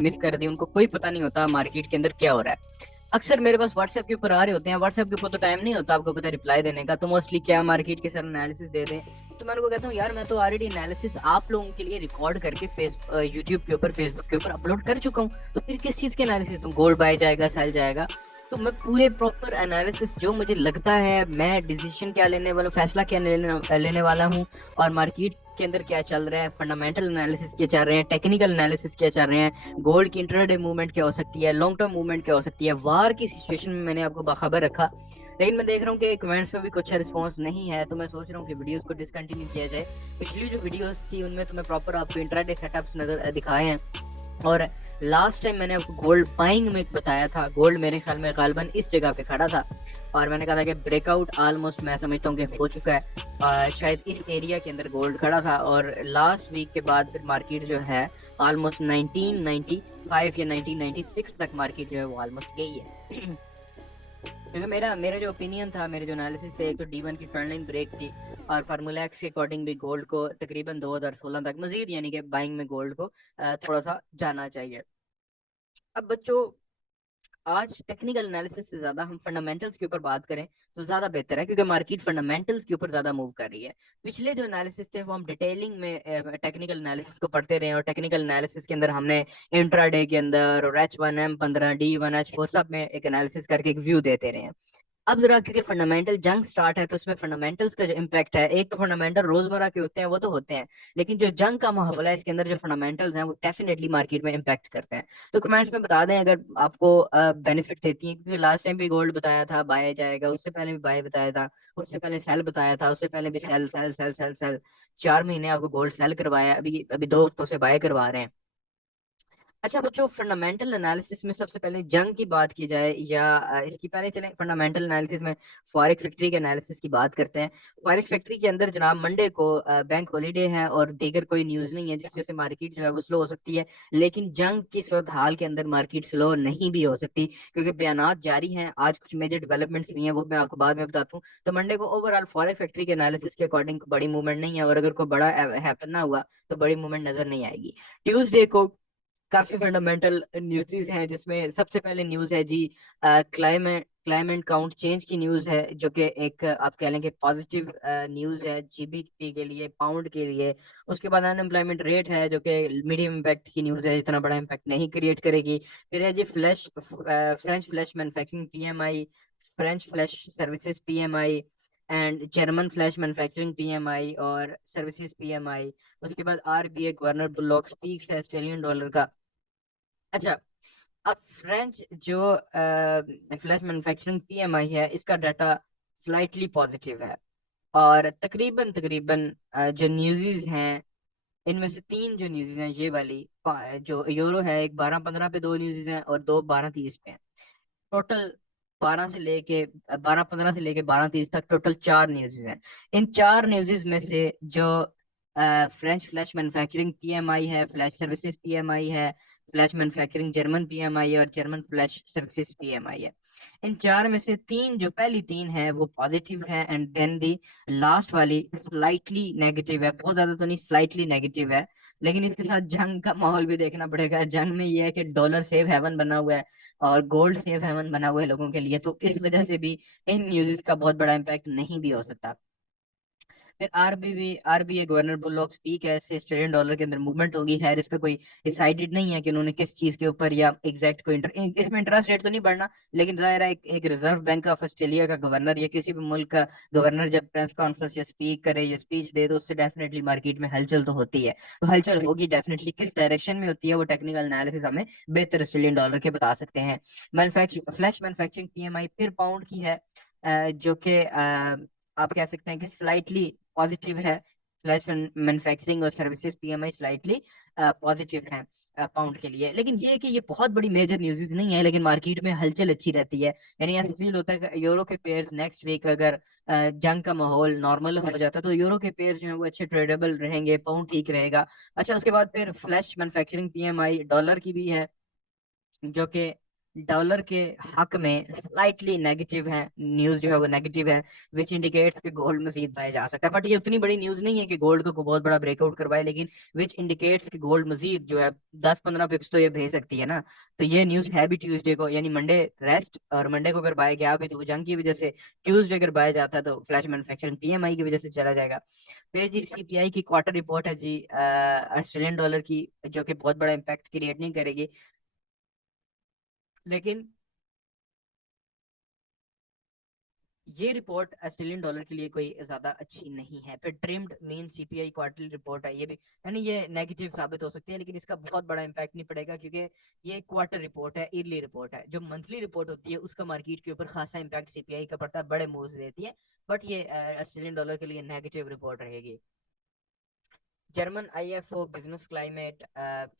Miss कर दी, उनको कोई पता नहीं होता मार्केट के अंदर क्या हो रहा है। अक्सर मेरे पास व्हाट्सएप के ऊपर आ रहे होते हैं, व्हाट्सएप के ऊपर तो टाइम नहीं होता आपको पता रिप्लाई देने का, तो मोस्टली क्या मार्केट के सर एनालिसिस दे दें। तो मैं उनको कहता हूँ यार मैं तो ऑलरेडी एनालिसिस आप लोगों के लिए रिकॉर्ड करके यूट्यूब के ऊपर फेसबुक के ऊपर अपलोड कर चुका हूँ, तो फिर किस चीज़ के एनालिसिस, तुम गोल्ड बाय जाएगा सेल जाएगा। तो मैं पूरे प्रॉपर एनालिसिस जो मुझे लगता है, मैं डिसीजन क्या लेने वाला हूँ, फैसला क्या लेने वाला हूँ, और मार्केट के अंदर क्या चल रहा है, फंडामेंटल एनालिसिस क्या चल रहे हैं, टेक्निकल एनालिसिस क्या चल रहे हैं, गोल्ड की इंट्राडे मूवमेंट क्या हो सकती है, लॉन्ग टर्म मूवमेंट क्या हो सकती है, वार की सिचुएशन में मैंने आपको बाखबर रखा। लेकिन मैं देख रहा हूँ कि कमेंट्स में भी कुछ रिस्पॉन्स नहीं है, तो मैं सोच रहा हूँ कि वीडियोस को डिसकंटिन्यू किया जाए। पिछली जो वीडियोस थी उनमें तो मैं प्रॉपर आपको इंट्राडे सेटअप्स नजर दिखाए हैं, और लास्ट टाइम मैंने आपको गोल्ड बाइंग में बताया था, गोल्ड मेरे ख्याल में गालबन इस जगह पे खड़ा था, और मैंने कहा था कि ब्रेकआउट ऑलमोस्ट मैं समझता हूँ कि हो चुका है। शायद इस एरिया के अंदर गोल्ड खड़ा था, और लास्ट वीक के बाद फिर मार्केट जो है ऑलमोस्ट 1995 या 1996 तक मार्केट जो है वो ऑलमोस्ट गई है। क्योंकि मेरा मेरा जो ओपिनियन था, मेरे जो एनालिसिस थे, एक तो डी वन की ट्रेंड लाइन ब्रेक थी, और फार्मूला एक्स के अकॉर्डिंग भी गोल्ड को तकरीबन 2016 तक मजीद यानी कि बाइंग में गोल्ड को थोड़ा सा जाना चाहिए। अब बच्चों, आज टेक्निकल एनालिसिस से ज्यादा हम फंडामेंटल्स के ऊपर बात करें तो ज्यादा बेहतर है, क्योंकि मार्केट फंडामेंटल्स के ऊपर ज्यादा मूव कर रही है। पिछले जो एनालिसिस थे वो हम डिटेलिंग में टेक्निकल एनालिसिस को पढ़ते रहे, और टेक्निकल एनालिसिस के अंदर हमने इंट्राडे के अंदर और H1M15 D1H4 सब में एक एनालिसिस करके एक व्यू देते रहे हैं। अब जरा क्योंकि फंडामेंटल जंग स्टार्ट है, तो उसमें फंडामेंटल्स का जो इम्पैक्ट है, एक तो फंडामेंटल रोजमर्रा के होते हैं वो तो होते हैं, लेकिन जो जंग का माहौल है इसके अंदर जो फंडामेंटल्स हैं वो डेफिनेटली मार्केट में इम्पैक्ट करते हैं। तो कमेंट्स में बता दें अगर आपको बेनिफिट देती है, क्योंकि लास्ट टाइम भी गोल्ड बताया था बाय जाएगा, उससे पहले भी बाय बताया था, उससे पहले सेल बताया था, उससे पहले भी sale sale sale sale sale, 4 महीने आपको गोल्ड सेल करवाया, अभी अभी 2 हफ्तों से बाय करवा रहे हैं। अच्छा बच्चों, फंडामेंटल एनालिसिस में सबसे पहले जंग की बात की जाए, या इसकी पहले चलें फंडामेंटल एनालिसिस में फॉरेक्स फैक्ट्री के एनालिसिस की बात करते हैं। फॉरेक्स फैक्ट्री के अंदर जनाब मंडे को बैंक हॉलीडे है और दीगर कोई न्यूज़ नहीं है, जिस वजह से मार्केट जो है वो स्लो हो सकती है। लेकिन जंग की सूरत हाल के अंदर मार्केट स्लो नहीं भी हो सकती, क्योंकि बयानात जारी हैं, आज कुछ मेजर डेवलपमेंट्स भी हैं, वो मैं आपको बाद में बताता हूँ। तो मंडे को ओवरऑल फॉरेक्स फैक्ट्री के एनालिसिस के अकॉर्डिंग बड़ी मूवमेंट नहीं है, और अगर कोई बड़ा हैपन ना हुआ तो बड़ी मूवमेंट नजर नहीं आएगी। ट्यूसडे को काफी फंडामेंटल न्यूज़ हैं, जिसमें सबसे पहले न्यूज़ है जी क्लाइमेट काउंट चेंज की न्यूज़ है, जो कि एक आप कह लें कि पॉजिटिव न्यूज़ है जीबीपी के लिए, पाउंड के लिए। उसके बाद अनएम्प्लॉयमेंट रेट है, जो कि मीडियम इम्पैक्ट की न्यूज़ है, इतना बड़ा इम्पैक्ट नहीं क्रिएट करेगी। फिर है जी French flash manufacturing PMI, French flash services PMI, and German flash manufacturing PMI और सर्विसेज पीएमआई। उसके बाद आरबीआई गवर्नर बुलॉक स्पीक्स है ऑस्ट्रेलियन डॉलर का। अच्छा, अब फ्रेंच जो फ्लैश मैन्युफैक्चरिंग पीएमआई है, इसका डाटा स्लाइटली पॉजिटिव है, और तकरीबन तकरीबन जो न्यूज़ हैं इनमें से 3 जो न्यूज़ हैं ये वाली, जो यूरो है, एक 12-15 पे 2 न्यूज़ हैं और दो 12-30 पे हैं। टोटल 12-15 से लेके 12-30 तक टोटल 4 न्यूज़ हैं। इन 4 न्यूज़ में से जो फ्रेंच फ्लैश मैन्युफैक्चरिंग पीएमआई है, फ्लैश सर्विसेज पीएमआई है, फ्लैश मैन्युफैक्चरिंग जर्मन पीएमआई है, और जर्मन फ्लैश सर्विसेज पीएमआई है। इन 4 में से 3, जो पहली 3 है वो पॉजिटिव है, एंड देन दी लास्ट वाली स्लाइटली नेगेटिव है, बहुत ज्यादा तो नहीं, स्लाइटली नेगेटिव है। लेकिन इसके साथ जंग का माहौल भी देखना पड़ेगा। जंग में ये है कि डॉलर सेफ हेवन बना हुआ है, और गोल्ड सेफ हेवन बना हुआ है लोगों के लिए, तो इस वजह से भी इन न्यूज़ का बहुत बड़ा इम्पैक्ट नहीं भी हो सकता। फिर आरबीआई गवर्नर बुलॉक स्पीक है, इससे ऑस्ट्रेलियन डॉलर के अंदर मूवमेंट होगी। खैर इसका कोई डिसाइडेड नहीं है कि उन्होंने किस चीज के ऊपर, या एग्जैक्ट कोई इसमें इंटरेस्ट रेट तो नहीं बढ़ना, लेकिन जाहिर है एक रिजर्व बैंक ऑफ ऑस्ट्रेलिया का गवर्नर या किसी भी मुल्क का गवर्नर जब प्रेस कॉन्फ्रेंस या स्पीक करे या स्पीच दे, तो उससे डेफिनेटली मार्केट में हलचल तो होती है। तो हलचल होगी डेफिनेटली, किस डायरेक्शन में होती है वो टेक्निकल एनालिसिस हमें बेहतर ऑस्ट्रेलियन डॉलर के बता सकते हैं। फ्लैश मैन्युफैक्चरिंग पीएमआई फिर पाउंड की है, जो कि आप कह सकते हैं कि स्लाइटली पॉजिटिव है। फ्लैश मैन्युफैक्चरिंग और सर्विसेज पीएमआई स्लाइटली पॉजिटिव है पाउंड के लिए। लेकिन ये है कि ये बहुत बड़ी मेजर न्यूज़ नहीं है, लेकिन मार्केट में हलचल अच्छी रहती है। यानी ऐसा फील होता है कि यूरो के पेयर्स नेक्स्ट वीक अगर जंग का माहौल नॉर्मल हो जाता है, तो यूरो के पेयर्स जो हैं वो अच्छे ट्रेडेबल रहेंगे, पाउंड ठीक रहेगा। अच्छा, उसके बाद फिर फ्लैश मैन्युफैक्चरिंग पीएमआई डॉलर की भी है, जो कि डॉलर के हक में स्लाइटली नेगेटिव है, न्यूज जो है वो नेगेटिव है, विच इंडिकेट्स कि गोल्ड मजीद बढ़ाया जा सकता है। बट ये उतनी बड़ी न्यूज नहीं है कि गोल्ड को बहुत बड़ा ब्रेकआउट करवाए, लेकिन विच इंडिकेट्स कि गोल्ड मजीद जो है 10-15 पिप्स तो ये भेज सकती है ना। तो ये न्यूज है भी ट्यूसडे को, यानी मंडे रेस्ट, और मंडे को अगर बाय गया भी तो वो जंग की वजह से, ट्यूसडे अगर बाय जाता है तो फ्लैश मैन्युफैक्चरिंग पीएमआई की वजह से चला जाएगा। फिर जी सीपीआई की क्वार्टर रिपोर्ट है जी ऑस्ट्रेलियन डॉलर की, जो कि बहुत बड़ा इम्पैक्ट क्रिएट नहीं करेगी, लेकिन ये रिपोर्ट ऑस्ट्रेलियन डॉलर के लिए कोई ज्यादा अच्छी नहीं है। फिर trimmed mean CPI quarterly report है, ये भी यानी ये नेगेटिव साबित हो सकती है, लेकिन इसका बहुत बड़ा इम्पैक्ट नहीं पड़ेगा, क्योंकि ये क्वार्टर रिपोर्ट है, ईयरली रिपोर्ट है। जो मंथली रिपोर्ट होती है उसका मार्केट के ऊपर खासा इम्पैक्ट सीपीआई का पड़ता है, बड़े मूव्स देती है। बट ये ऑस्ट्रेलियन डॉलर के लिए नेगेटिव रिपोर्ट रहेगी। जर्मन आईएफओ बिजनेस क्लाइमेट,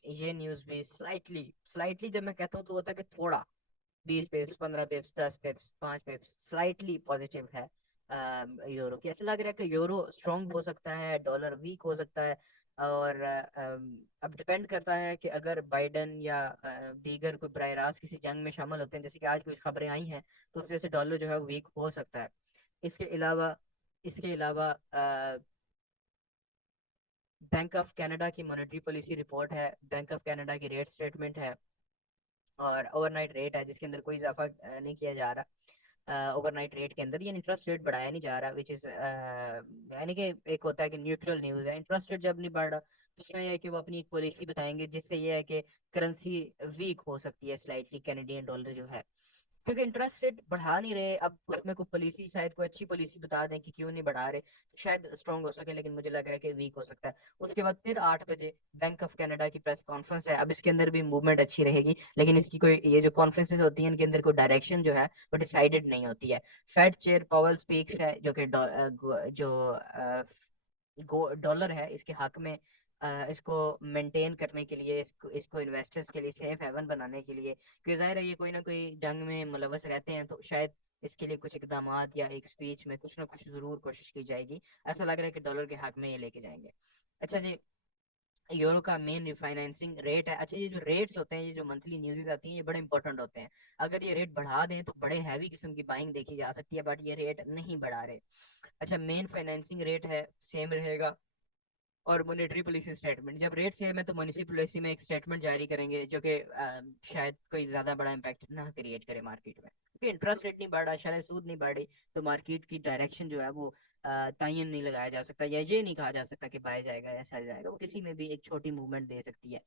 ये न्यूज भी स्लाइटली स्लाइटली, जब मैं कहता हूँ तो होता है कि थोड़ा 20 पिप्स, 15 पिप्स, 10 पिप्स, 5 पिप्स स्लाइटली पॉजिटिव है यूरो की। ऐसा लग रहा है कि यूरो स्ट्रांग हो सकता है, डॉलर वीक हो सकता है। और अब डिपेंड करता है कि अगर बाइडेन या दीगर कोई बरह रास्त किसी जंग में शामिल होते हैं, जैसे कि आज कुछ खबरें आई हैं, तो उसकी वजह से डॉलर जो है वीक हो सकता है। इसके अलावा इसके अलावा बैंक ऑफ कनाडा की मॉनेटरी पॉलिसी रिपोर्ट है, बैंक ऑफ कनाडा की रेट स्टेटमेंट है, और ओवरनाइट रेट है जिसके अंदर कोई इजाफा नहीं किया जा रहा। ओवरनाइट रेट के अंदर ये इंटरेस्ट रेट बढ़ाया नहीं जा रहा, विच इज यानी कि एक होता है कि न्यूट्रल न्यूज है। इंटरेस्ट रेट जब नहीं बढ़ रहा तो इसमें यह है कि वो अपनी एक पॉलिसी बताएंगे, जिससे ये है कि करेंसी वीक हो सकती है स्लाइटली, कैनेडियन डॉलर जो है, क्योंकि इंटरेस्ट रेट बढ़ा नहीं रहे। अब उसमें कोई पॉलिसी, शायद कोई अच्छी पॉलिसी बता दें कि क्यों नहीं बढ़ा रहे, तो शायद स्ट्रांग हो सके, लेकिन मुझे लग रहा है कि वीक हो सकता है। उसके बाद फिर 8 बजे बैंक ऑफ कनाडा की प्रेस कॉन्फ्रेंस है। अब इसके अंदर भी मूवमेंट अच्छी रहेगी, लेकिन इसकी कोई, ये जो कॉन्फ्रेंसेस होती हैं इनके अंदर कोई डायरेक्शन जो है वो डिसाइडेड नहीं होती है। फेड चेयर पावेल स्पीक्स है, जो कि जो डॉलर है इसके हक में, इसको मेंटेन करने के लिए, इसको इसको इन्वेस्टर्स के लिए सेफ हेवन बनाने के लिए, क्योंकि जाहिर है ये कोई ना कोई जंग में मुलवस रहते हैं, तो शायद इसके लिए कुछ इकदाम या एक स्पीच में कुछ ना कुछ जरूर कोशिश की जाएगी। ऐसा लग रहा है कि डॉलर के हक में ये लेके जाएंगे। अच्छा जी, यूरो का मेन रिफाइनेंसिंग रेट है। अच्छा, ये जो रेट्स होते हैं, ये जो मंथली न्यूज़ आती हैं, ये बड़े इंपॉर्टेंट होते हैं। अगर ये रेट बढ़ा दें तो बड़े हैवी किस्म की बाइंग देखी जा सकती है, बट ये रेट नहीं बढ़ा रहे। अच्छा, मेन फाइनेंसिंग रेट है, सेम रहेगा। और मॉनेटरी पॉलिसी स्टेटमेंट, जब रेट सेम है तो मॉनेटरी पॉलिसी में एक स्टेटमेंट जारी करेंगे, जो कि शायद कोई ज्यादा बड़ा इम्पैक्ट ना क्रिएट करे मार्केट में, क्योंकि इंटरेस्ट रेट नहीं बढ़ रहा, शायद सूद नहीं बढ़ रही, तो मार्केट की डायरेक्शन जो है वो तयन नहीं लगाया जा सकता, या ये नहीं कहा जा सकता कि बाय जाएगा या सेल जाएगा। वो किसी में भी एक छोटी मूवमेंट दे सकती है।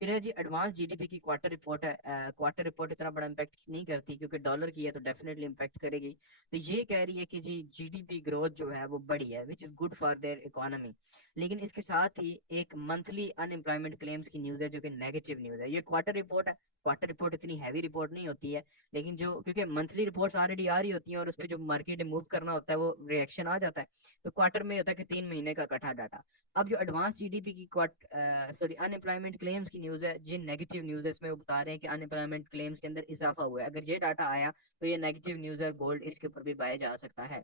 फिर है जी एडवांस जीडीपी की क्वार्टर रिपोर्ट है। क्वार्टर रिपोर्ट इतना बड़ा इम्पैक्ट नहीं करती, क्योंकि डॉलर की है तो डेफिनेटली इम्पैक्ट करेगी। तो ये कह रही है कि जी जीडीपी ग्रोथ जो है वो बढ़ी है, which is good for their economy. लेकिन इसके साथ ही एक मंथली अनएम्प्लॉयमेंट क्लेम्स की न्यूज़ है, जो कि नेगेटिव न्यूज़ है। ये क्वार्टर रिपोर्ट है, क्वार्टर रिपोर्ट इतनी हैवी रिपोर्ट नहीं होती है, लेकिन जो, क्योंकि मंथली रिपोर्ट्स ऑलरेडी आ रही होती हैं और उस पर जो मार्केट मूव करना होता है वो रिएक्शन आ जाता है, तो क्वार्टर में होता है कि 3 महीने का इकट्ठा डाटा। अब जो एडवांस जीडीपी की सॉरी अनएम्प्लॉयमेंट क्लेम्स की न्यूज़ है, ये नेगेटिव न्यूज़ है। इसमें वो बता रहे हैं कि अनएम्प्लॉयमेंट क्लेम्स के अंदर इजाफा हुआ है। अगर ये डाटा आया तो ये नेगेटिव न्यूज़ है, गोल्ड इसके ऊपर भी बाया जा सकता है।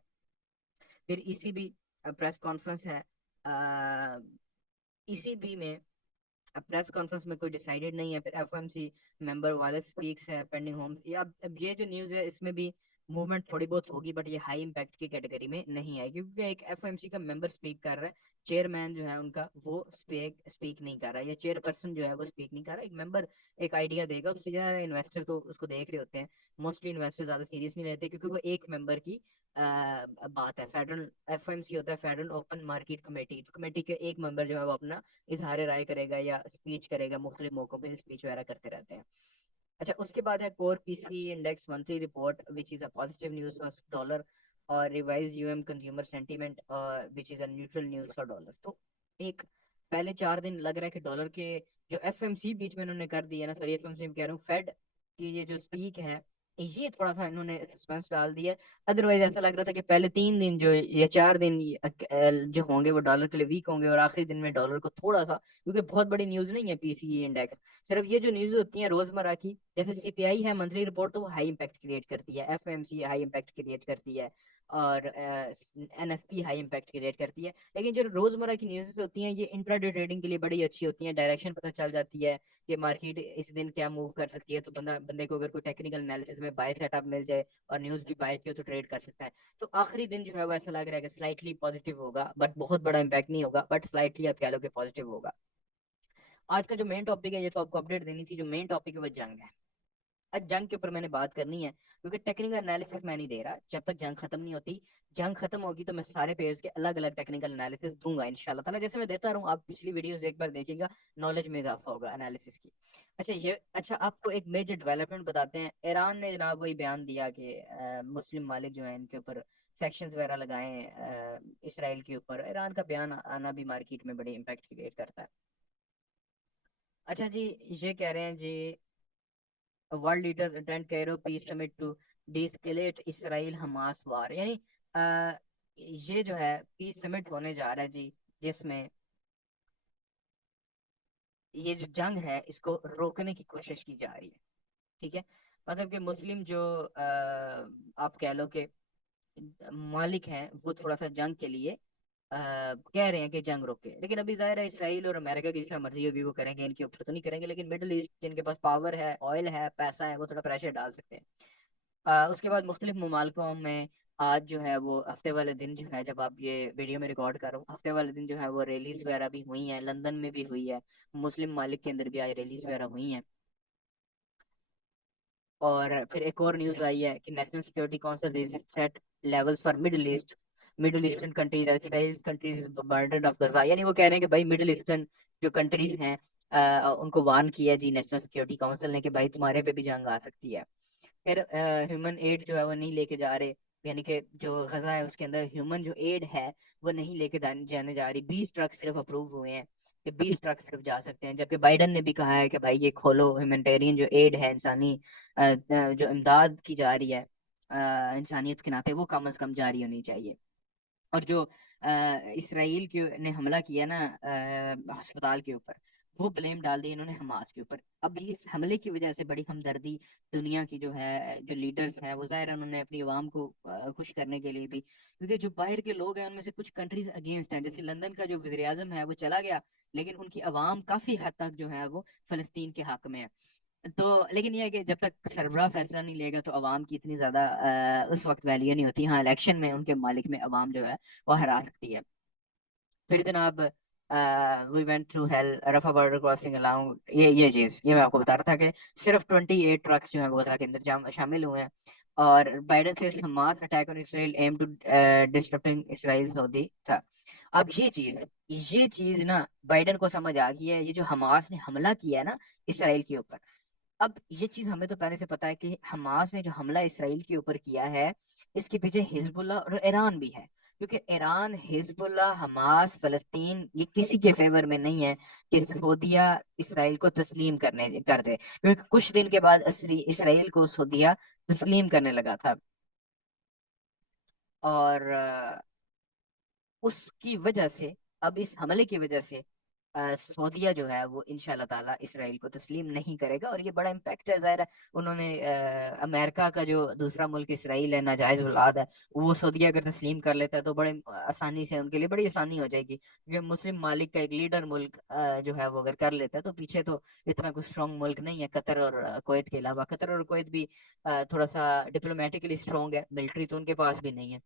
फिर ईसीबी प्रेस कॉन्फ्रेंस है। ईसीबी में प्रेस कॉन्फ्रेंस में कोई डिसाइडेड नहीं है। फिर एफओएमसी मेंबर वाले स्पीक्स है पेंडिंग होम्स। ये अब ये जो न्यूज़ है इसमें भी मूवमेंट थोड़ी बहुत होगी, बट ये हाई इम्पैक्ट की कैटेगरी में नहीं आएगी, क्योंकि एक एफओएमसी का मेंबर स्पीक कर रहा है, चेयरमैन जो है उनका वो स्पीक नहीं कर रहा है, या चेयरपर्सन जो है वो स्पीक नहीं कर रहा है। एक मेंबर एक आइडिया देगा, उससे ज्यादा इन्वेस्टर तो उसको देख रहे होते हैं। मोस्टली इन्वेस्टर ज्यादा सीरियस नहीं लेते, क्योंकि वो एक मेंबर की बात है। फेडरल एफओएमसी होता है फेडरल ओपन मार्केट कमेटी, तो कमेटी के एक मेंबर जो है वो अपना इजहार राय करेगा या स्पीच करेगा, मुख्तलिफ मौकों पे स्पीच वगैरह करते रहते हैं। अच्छा, उसके बाद है core PC index monthly report, which is a positive news for dollar, और revise UM consumer sentiment, which is a neutral news for dollar. तो एक पहले 4 दिन लग रहा है कि डॉलर के जो एफएमसी बीच में इन्होंने कर दिया ना, सॉरी एफएमसी कह रहा हूँ, फेड की ये जो स्पीक है, ये थोड़ा सा इन्होंने सस्पेंस डाल दिया। अदरवाइज ऐसा लग रहा था कि पहले 3 दिन जो या 4 दिन जो होंगे वो डॉलर के लिए वीक होंगे, और आखिरी दिन में डॉलर को थोड़ा सा, क्योंकि बहुत बड़ी न्यूज नहीं है पीसीई इंडेक्स, सिर्फ ये जो न्यूज होती है रोजमर्रा की, जैसे सीपीआई है मंथली रिपोर्ट, तो वो हाई इम्पैक्ट क्रिएट करती है, एफएमसी हाई इम्पैक्ट क्रिएट करती है, और एनएफपी हाई इम्पैक्ट क्रिएट करती है। लेकिन जो रोजमर्रा की न्यूज़ होती हैं ये इंट्राडे ट्रेडिंग के लिए बड़ी अच्छी होती हैं, डायरेक्शन पता चल जाती है कि मार्केट इस दिन क्या मूव कर सकती है, तो बंदे को अगर कोई टेक्निकल एनालिसिस में बाय सेटअप मिल जाए और न्यूज़ भी बाय की हो तो ट्रेड कर सकता है। तो आखिरी दिन जो है वो ऐसा लग रहा है कि स्लाइटली पॉजिटिव होगा, बट बहुत बड़ा इंपैक्ट नहीं होगा, बट स्लाइटली आप कह लो कि पॉजिटिव होगा। आज का जो मेन टॉपिक है, ये तो आपको अपडेट देनी थी, जो मेन टॉपिक है वो जंग है। आज जंग के ऊपर मैंने बात करनी है, क्योंकि टेक्निकल एनालिसिस मैं नहीं दे रहा जब तक जंग खत्म नहीं होती। जंग खत्म होगी तो मैं सारे पेयर्स के अलग अलग टेक्निकल एनालिसिस दूंगा इंशाल्लाह ताला, जैसे मैं देता रहूं। आप पिछली वीडियोस एक बार देखिएगा, नॉलेज में इजाफा होगा एनालिसिस की। अच्छा आपको एक मेजर डेवलपमेंट बताते हैं। ईरान ने जनाब वही बयान दिया कि मुस्लिम मालिक जो है इनके ऊपर सेक्शंस वगैरह लगाएं इसराइल के ऊपर। ईरान का बयान आना भी मार्केट में बड़ी इम्पैक्ट क्रिएट करता है। अच्छा जी, ये कह रहे हैं जी, world leaders attend Cairo peace summit to deescalate Israel Hamas war. यानी अ, ये जो है पीस समिट होने जा रहा है जी, जिसमें ये जो जंग है इसको रोकने की कोशिश की जा रही है। ठीक है, मतलब कि मुस्लिम जो आप कह लो कि मालिक हैं, वो थोड़ा सा जंग के लिए कह रहे हैं कि जंग रोके। लेकिन अभी जाहिर है इसराइल और अमेरिका की जितना मर्जी होगी वो करेंगे, इनके ऊपर तो नहीं करेंगे। लेकिन मिडिल ईस्ट जिनके पास पावर है, ऑयल है, पैसा है, वो थोड़ा प्रेशर डाल सकते हैं। उसके बाद मुख्तलिफ ममालिकों में आज जो है वो हफ्ते वाले दिन जो है, जब आप ये वीडियो में रिकॉर्ड कर रहा हूँ, हफ्ते वाले दिन जो है वो रैलीज वगैरह भी हुई हैं, लंदन में भी हुई है, मुस्लिम मालिक के अंदर भी आज रैलीज वगैरह हुई हैं। और फिर एक और न्यूज आई है कि national security council raises threat levels for middle eastern countries as Israel countries burden of Gaza. यानी वो कह रहे हैं कि भाई मिडिल ईस्टर्न जो कंट्रीज हैं उनको वार्न किया जी नेशनल सिक्योरिटी काउंसिल ने कि भाई तुम्हारे पे भी जंग आ सकती है। फिर ह्यूमन एड जो है वो नहीं लेके जा रहे, यानी कि जो गजा है उसके अंदर ह्यूमन जो एड है वो नहीं लेके जाने जा रही। 20 ट्रक सिर्फ अप्रूव हुए हैं कि 20 ट्रक सिर्फ जा सकते हैं, जबकि बाइडन ने भी कहा है कि भाई ये खोलो, ह्यूमैनिटेरियन जो एड है, इंसानी जो इमदाद की जा रही है इंसानियत के नाते, वो कम से कम जारी होनी चाहिए। और जो इसराइल के ने हमला किया ना अस्पताल के ऊपर, वो ब्लेम डाल दी इन्होंने हमास के ऊपर। अब इस हमले की वजह से बड़ी हमदर्दी दुनिया की जो है, जो लीडर्स हैं, वो जाहिर है उन्होंने अपनी आवाम को खुश करने के लिए भी, क्योंकि जो बाहर के लोग हैं उनमें से कुछ कंट्रीज अगेंस्ट हैं। जैसे लंदन का जो वज़ीर आज़म है वो चला गया, लेकिन उनकी आवाम काफी हद तक जो है वो फलस्तीन के हक में है। तो लेकिन ये है कि जब तक सरबराह फैसला नहीं लेगा तो अवाम की इतनी ज्यादा उस वक्त वैल्यू नहीं होती। हाँ, इलेक्शन में उनके मालिक में अवाम जो है वो हरा सकती है। फिर जनाब we went through hell, Rafah border crossing along, ये चीज ये मैं आपको बता रहा था कि सिर्फ 28 ट्रक्स जो है वो गजा के अंदर शामिल हुए हैं। और बाइडन से Hamas attack on Israel aim to disturbing Israel Saudi था। अब ये चीज ना बाइडन को समझ आ गई है, ये जो हमास ने हमला किया है ना इसराइल के ऊपर। अब ये चीज हमें तो पहले से पता है कि हमास ने जो हमला इसराइल के ऊपर किया है, इसके पीछे हिजबुल्लाह और ईरान भी है। क्योंकि ईरान, हिजबुल्लाह, हमास, फलस्तीन, ये किसी के फेवर में नहीं है कि सऊदीया इसराइल को तस्लीम कर दे, क्योंकि कुछ दिन के बाद इसराइल को सऊदीया तस्लीम करने लगा था। और उसकी वजह से, अब इस हमले की वजह से सऊदीया जो है वो इंशाल्लाह ताला इसराइल को तस्लीम नहीं करेगा। और ये बड़ा इम्पैक्ट है, जाहिर है उन्होंने अमेरिका का जो दूसरा मुल्क इसराइल है, नाजायज औलाद है, वो सऊदीया अगर तस्लीम कर लेता है तो बड़े आसानी से उनके लिए बड़ी आसानी हो जाएगी। क्योंकि मुस्लिम मालिक का एक लीडर मुल्क जो है वो अगर कर लेता है तो पीछे तो इतना कुछ स्ट्रॉन्ग मुल्क नहीं है कतर और कुवैत के अलावा। कतर और कुवैत भी थोड़ा सा डिप्लोमेटिकली स्ट्रॉन्ग है, मिलिट्री तो उनके पास भी नहीं है।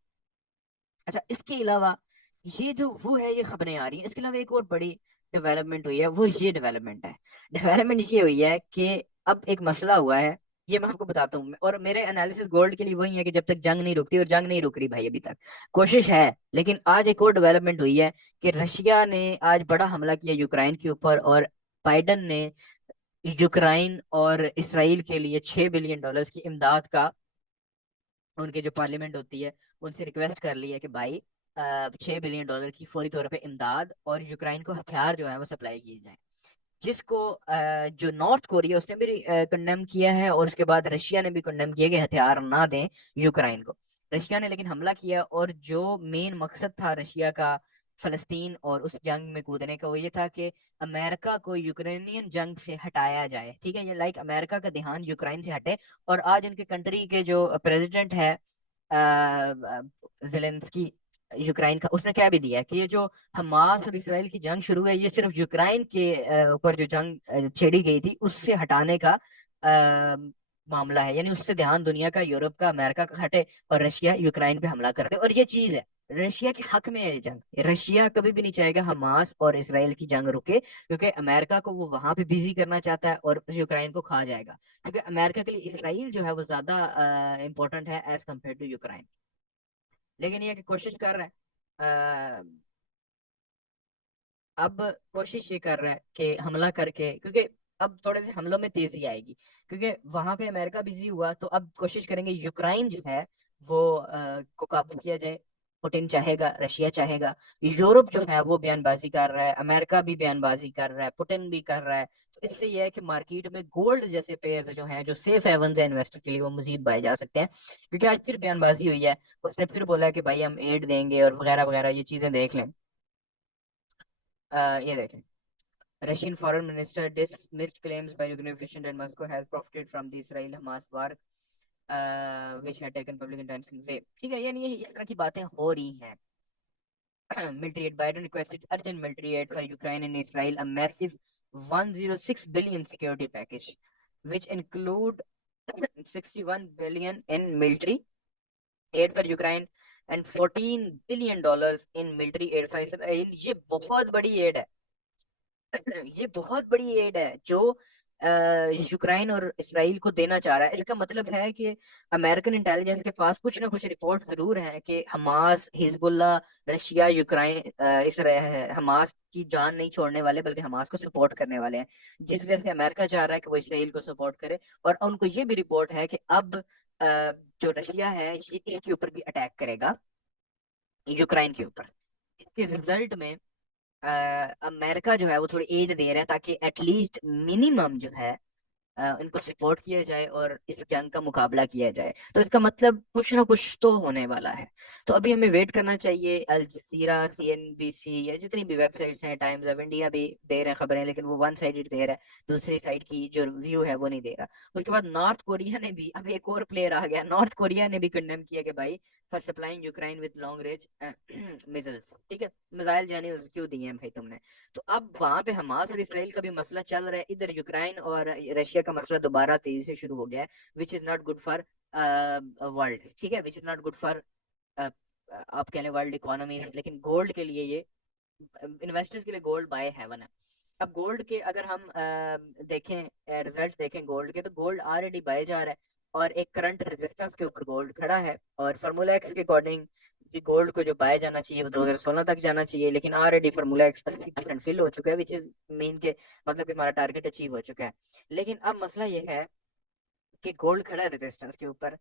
अच्छा, इसके अलावा ये जो वो है, ये खबरें आ रही हैं, इसके अलावा एक और बड़ी डेवलपमेंट हुई है, वो ये डेवलपमेंट है। डेवलपमेंट ये हुई है कि अब एक मसला हुआ है, ये मैं आपको बताता हूँ। और मेरे एनालिसिस गोल्ड के लिए वही है कि जब तक जंग नहीं रुकती, और जंग नहीं रुक रही भाई अभी तक, कोशिश है। लेकिन आज एक और डेवलपमेंट हुई है कि रशिया ने आज बड़ा हमला किया यूक्रेन के ऊपर, और बाइडन ने यूक्रेन और इसराइल के लिए $6 बिलियन की इमदाद का, उनके जो पार्लियामेंट होती है उनसे रिक्वेस्ट कर ली है कि भाई $6 बिलियन की फौरी तौर पे इमदाद और यूक्रेन को हथियार जो है वो सप्लाई किए जाए। जिसको जो नॉर्थ कोरिया उसने भी कंडेम किया है, और उसके बाद रशिया ने भी कंडेम किया कि हथियार ना दें यूक्रेन को। रशिया ने लेकिन हमला किया, और जो मेन मकसद था रशिया का फलस्तीन और उस जंग में कूदने का, वो ये था कि अमेरिका को यूक्रेनियन जंग से हटाया जाए। ठीक है, ये लाइक अमेरिका का ध्यान यूक्रेन से हटे। और आज उनके कंट्री के जो प्रेसिडेंट है जेलेंस्की यूक्रेन का, उसने क्या भी दिया है कि ये जो हमास और इसराइल की जंग शुरू है, ये सिर्फ यूक्रेन के ऊपर जो जंग छेड़ी गई थी उससे हटाने का मामला है। यानी उससे ध्यान दुनिया का, यूरोप का, अमेरिका का हटे और रशिया यूक्रेन पे हमला कर दे। और ये चीज है, रशिया के हक में है ये जंग। रशिया कभी भी नहीं चाहेगा हमास और इसराइल की जंग रुके, क्योंकि अमेरिका को वो वहां पे बिजी करना चाहता है और यूक्रेन को खा जाएगा। क्योंकि अमेरिका के लिए इसराइल जो है वो ज्यादा इंपॉर्टेंट है एज कम्पेयर टू यूक्रेन। लेकिन ये कि कोशिश कर रहा है, अब कोशिश ये कर रहा है कि हमला करके, क्योंकि अब थोड़े से हमलों में तेजी आएगी, क्योंकि वहां पे अमेरिका बिजी हुआ, तो अब कोशिश करेंगे यूक्रेन जो है वो को काबू किया जाए। पुतिन चाहेगा, रशिया चाहेगा, यूरोप जो है वो बयानबाजी कर रहा है, अमेरिका भी बयानबाजी कर रहा है, पुतिन भी कर रहा है। तो इससे यह है कि मार्केट में गोल्ड जैसे पेयर जो हैं, जो सेफ हेवन्स है इन्वेस्टर के लिए, वो मजीद बढ़ जा सकते हैं। क्योंकि आज फिर बयानबाजी हुई है, उसने फिर बोला कि भाई हम एड देंगे और वगैरह वगैरह, ये चीजें देख लें। ये देखें, Russian Foreign Minister dismissed claims by Ukraine that Moscow has profited from the Israel-Hamas war, which had taken public attention way. ठीक है, यानी ये इस तरह की बातें हो रही हैं। Military aid, Biden requested urgent military aid for Ukraine and Israel, a massive 106 billion security package, which include 61 billion in military aid for Ukraine and 14 billion dollars in military aid for Israel। ये बहुत बड़ी add है। ये बहुत बड़ी add है जो Ukraine और इसराइल को देना चाह रहा है। इसका मतलब है कि अमेरिकन इंटेलिजेंस के पास कुछ ना कुछ रिपोर्ट जरूर है कि Hamas, Hezbollah, Russia, Ukraine Hamas की जान नहीं छोड़ने वाले, बल्कि हमास को सपोर्ट करने वाले हैं। जिस वजह से अमेरिका चाह रहा है कि वो इसराइल को सपोर्ट करे। और उनको ये भी रिपोर्ट है कि अब जो रशिया है ये इनके ऊपर भी अटैक करेगा, यूक्रेन के ऊपर। इसके रिजल्ट में अमेरिका जो है वो थोड़ी एड दे रहा है, ताकि एटलीस्ट मिनिमम जो है इनको सपोर्ट किया जाए और इस जंग का मुकाबला किया जाए। तो इसका मतलब कुछ ना कुछ तो होने वाला है। तो अभी हमें वेट करना चाहिए। अल जजीरा, सीएनबीसी या जितनी भी वेबसाइट्स हैं, टाइम्स ऑफ इंडिया भी दे रहे हैं खबरें, लेकिन वो वन साइडेड दे रहा है, दूसरी साइड की जो व्यू है वो नहीं दे रहा। उसके बाद नॉर्थ कोरिया ने भी, अब एक और प्लेयर आ गया, नॉर्थ कोरिया ने भी कंडेम किया कि भाई for supplying Ukraine with long range missiles, ठीक है, मिसाइल जाने क्यों दिए हैं भाई तुमने। तो अब वहां पे हमास और इसराइल का भी मसला चल रहा है, इधर यूक्रेन और रशिया का मसला दोबारा तेजी से शुरू हो गया है, which is not good for world. ठीक है, which is not good for, आप कह लें वर्ल्ड इकोनॉमी। लेकिन गोल्ड के लिए ये, इन्वेस्टर्स के लिए गोल्ड बाय हेवन है। अब गोल्ड के अगर हम देखें, रिजल्ट देखें गोल्ड के, तो गोल्ड ऑलरेडी बाय जा रहा है और एक करंट रेजिस्टेंस के ऊपर गोल्ड खड़ा है। और फार्मूला एक्स के अकॉर्डिंग कि गोल्ड को जो पाया जाना चाहिए वो 2016 तक जाना चाहिए, लेकिन ऑलरेडी फार्मूला एक्स 80% फिल हो चुका है, विच इज मीन के मतलब कि हमारा टारगेट अचीव हो चुका है। लेकिन अब मसला ये है कि गोल्ड खड़ा है रेजिस्टेंस के ऊपर,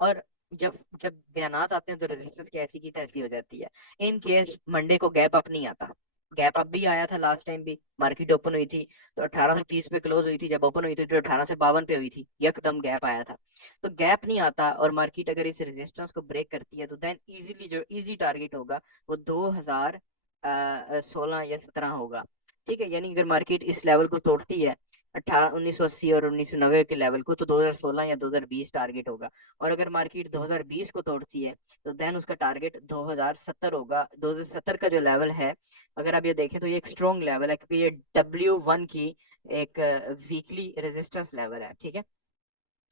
और जब जब बयानात आते हैं तो रेजिस्टेंस की ऐसी की तैसी हो जाती है। इन केस मंडे को गैप अप नहीं आता, गैप अप भी आया था लास्ट टाइम भी, मार्केट ओपन हुई थी तो 1830 पे क्लोज हुई थी, जब ओपन हुई थी तो 1852 पे हुई थी, यकदम गैप आया था। तो गैप नहीं आता और मार्केट अगर इस रेजिस्टेंस को ब्रेक करती है तो देन इजीली जो इजी टारगेट होगा वो 2016 या 17 होगा। ठीक है, यानी अगर मार्केट इस लेवल को तोड़ती है 1980 और 1990 के लेवल को, तो 2016 या 2020 टारगेट होगा। और अगर मार्केट 2020 को तोड़ती है तो देन उसका टारगेट 2070 होगा। 2070 का जो लेवल है, अगर आप ये देखें तो ये एक स्ट्रॉन्ग लेवल है, क्योंकि ये W1 की एक वीकली रेजिस्टेंस लेवल है। ठीक है,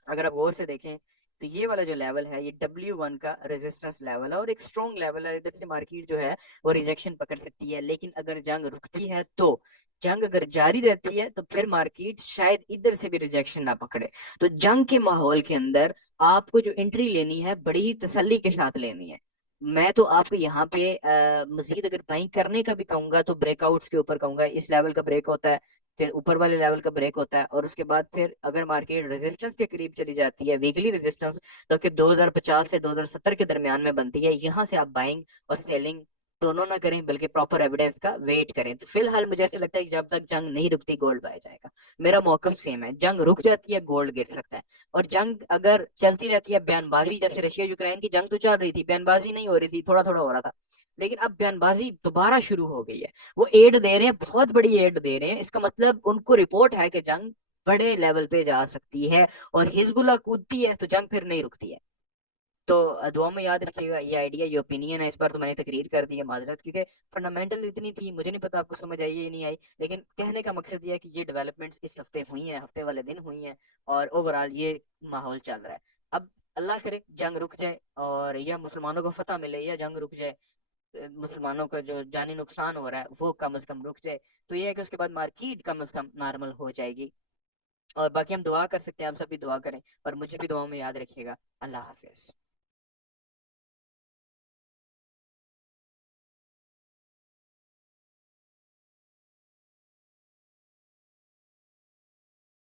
अगर आप गौर से देखें तो ये वाला जो लेवल है ये W1 का रेजिस्टेंस लेवल है और एक स्ट्रॉन्ग लेवल है। इधर से मार्केट जो है वो रिजेक्शन पकड़ सकती है, लेकिन अगर जंग रुकती है तो, जंग अगर जारी रहती है तो फिर मार्केट शायद इधर से भी रिजेक्शन ना पकड़े। तो जंग के माहौल के अंदर आपको जो एंट्री लेनी है बड़ी ही तसल्ली के साथ लेनी है। मैं तो आपको यहाँ पे मजीद अगर बाइंग करने का भी कहूंगा तो ब्रेकआउट्स के ऊपर कहूंगा। इस लेवल का ब्रेक होता है, फिर ऊपर वाले लेवल का ब्रेक होता है, और उसके बाद फिर अगर मार्केट रेजिस्टेंस के करीब चली जाती है, वीकली रेजिस्टेंस, तो कि 2050 से 2070 के दरमियान में बनती है, यहाँ से आप बाइंग और सेलिंग दोनों ना करें, बल्कि प्रॉपर एविडेंस का वेट करें। तो फिलहाल मुझे ऐसा लगता है कि जब तक जंग नहीं रुकती गोल्ड बाय जाएगा। मेरा मौकफ सेम है, जंग रुक जाती है गोल्ड गिर सकता है। और जंग अगर चलती रहती है, बयानबाजी, जैसे रशिया यूक्रेन की जंग तो चल रही थी, बयानबाजी नहीं हो रही थी, थोड़ा थोड़ा हो रहा था, लेकिन अब बयानबाजी दोबारा शुरू हो गई है। वो एड दे रहे हैं, बहुत बड़ी एड दे रहे हैं, इसका मतलब उनको रिपोर्ट है कि जंग बड़े लेवल पे जा सकती है, और हिजबुल्लाह कूदती है तो जंग फिर नहीं रुकती है। तो दुआ में याद रखिएगा, ये आइडिया, ये ओपिनियन है, इस बार तो मैंने तकरीर कर दी है, माजरत, क्योंकि फंडामेंटल इतनी थी, मुझे नहीं पता आपको समझ आई या नहीं आई, लेकिन कहने का मकसद ये है कि ये डेवलपमेंट्स इस हफ्ते हुई हैं, हफ्ते वाले दिन हुई हैं, और ओवरऑल ये माहौल चल रहा है। अब अल्लाह करे जंग रुक जाए और या मुसलमानों को फतह मिले, या जंग रुक जाए, मुसलमानों का जो जानी नुकसान हो रहा है वो कम से कम रुक जाए, तो ये है कि उसके बाद मार्केट कम से कम नॉर्मल हो जाएगी। और बाकी हम दुआ कर सकते हैं, आप सभी दुआ करें, और मुझे भी दुआ में याद रखिएगा। अल्लाह हाफिज।